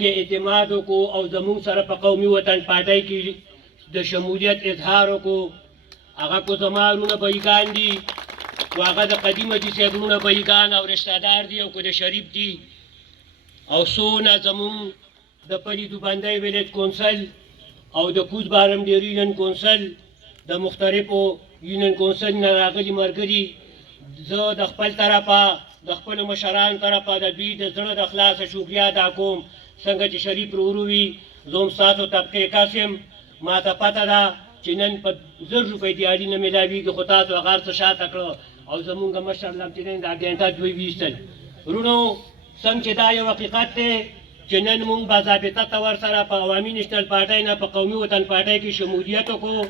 اعتماد وکړو او زموږ سره په قومي وطن پارټۍ کې د شمولیت اظهار وکړو. هغه کو زما وروڼه بهیګان دي، خو هغه د قدیم حاجي صاحب وروڼه بهیګان او رشتهدار دي، او که د شریف دي، او څونه زموږ د پلي دوبندۍ ویلیج کونسل او د کوز بارم ډیر یونین کونسل د مختلفو یونین کونسل نه راغلي ملګري، زه د خپل طرفه د خپلو مشرانو طرفه د دوی د زړه د خلاصه شکریه ادا کوم. څنګه چې شریف ورو وي، زه هم ستاسو طبقې کس یم، ما ته پته ده چې نن په 1000 روپۍ دیاري نه میلاویږي، خو تاسو هغه هر څه شاته کړه او زمونږ مشر لم چې دی دا ګینټه دوی ویستل. وروڼو څنګه چې دا یو حقیقت دی چې نن مونږ باضابطه طور سره په عوامي نیشنل پارټۍ نه په قومي وطن پارټۍ کې شمولیت وکړو.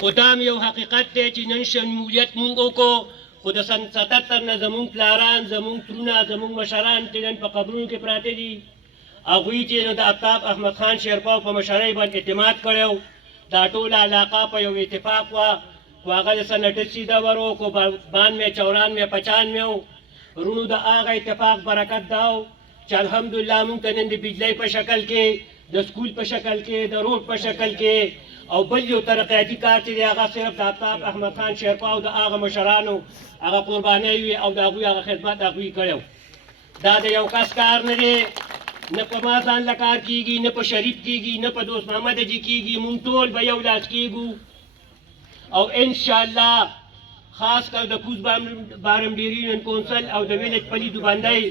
خو دا هم یو حقیقت دی چې نن شمولیت مونږ وکړو، خو د سن 77 نه زمونږ پلاران، زمونږ ترونه، زمونږ مشران چې نن په قبرونو کې پراته دي، هغوی چې نو د آفتاب احمد خان شیرپاو په مشرۍ باندې اعتماد کړی، دا ټوله علاقه په یو اتفاق وه، خو هغه د سن 88 دور و، خو 92 94 95 و. وروڼو د هغه اتفاق برکت دا و چې الحمدلله مونږ ته نن د بجلۍ په شکل کې، د سکول په شکل کې، د روډ په شکل کې، او بل یو ترقیاتي کار چې دی هغه صرف د آفتاب احمد خان شیرپاو د هغه مشرانو هغه قربانۍ وي او د هغوی هغه خدمت هغوی کړی. دا د یو کس کار نه دی، نه په ما ځان له کار کېږي، نه په شریف کېږي، نه په دوست محمد حاجي کېږي. مونږ ټول به یو لاس کېږو او انشاءالله خاص کر د کوز بارم ډیری یونین کونسل او د ویلیج پلي دوبندۍ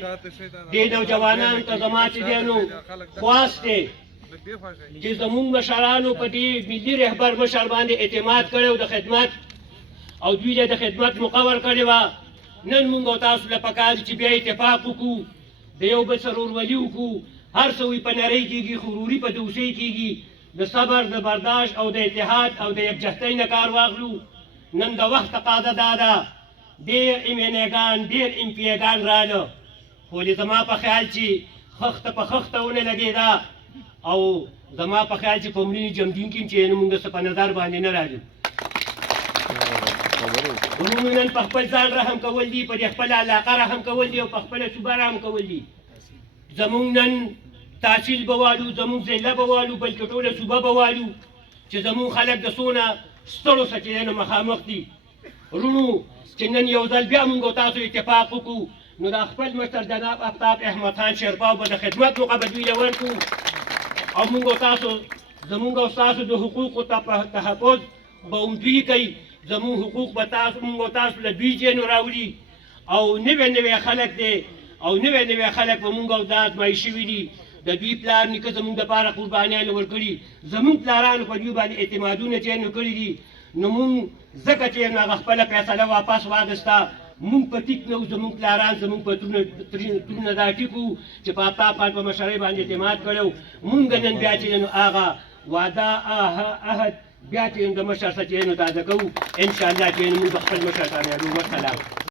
دې نوجوانانو ته زما چې دی نو خواست دی چې زمونږ مشرانو په دې ملي رهبر مشر باندې اعتماد کړی او د خدمت او دوی له د خدمت مقرر کړې وه. نن مونږ او تاسو له پکار چې بیا اتفاق وکړو، د یو بل سره ورولي وکړو. هر څه وي په نرۍ کېږي، خو وروري په دوستۍ کېږي. د صبر، د برداشت او د اتحاد او د یکجهتۍ نه کار واخلو. نن د وخت تقاضا دا ده، ډېر MNA-ګان، ډېر MP-ګان راله، خو زما په خیال چې خښته په خښته ونه لګېده، او زما په خیال چې په مړینې جمدین کې چې مونږ څه په نظر باندې نه راځو. وروڼو نن په خپل ځان رحم کول دي، په دې خپله علاقه رحم کول دي، او په خپله صوبه رحم کول دي. زمونږ نن تحصیل به والو، زمونږ ضلع به والو، بلکې ټوله صوبه به والو چې زمونږ خلک د څونه ستړو سرچینو مخامخ دي. وروڼو چې نن یو ځل بیا مونږ او تاسو اتفاق وکړو، نو د خپل مشر جناب آفتاب احمد خان شیرپاو به د خدمت موقع به دوی له ورکړو، او مونږ او تاسو زمونږ او ستاسو د حقوقو تحفظ به هم دوی کوي. زمونږ حقوق به مونږ او تاسو له دوی ځینو راوړي، او نوی خلک دی، او نوی خلک به مونږ او دا ازمایي شوي دي. د دوی پلار نیکه زمونږ دپاره قربانیانې ورکړي، زمونږ پلارانو په دوی باندې اعتمادونه چې نو کړي دي. نو مونږ ځکه چې نو هغه خپله فیصله واپس واخېسته، مونږ په ټیک نه وو، زمونږ پلاران زمونږ په ترونه دا ټیک وو چې په آفتاب خان په مشرۍ باندې اعتماد کړی و. مونږ نن بیا چې نو هغه وعده عهد بیا چې د مشر څخه چې نو تازه کوو، انشاءالله چې موږ به خپل مشر کامیابوو. والسلام.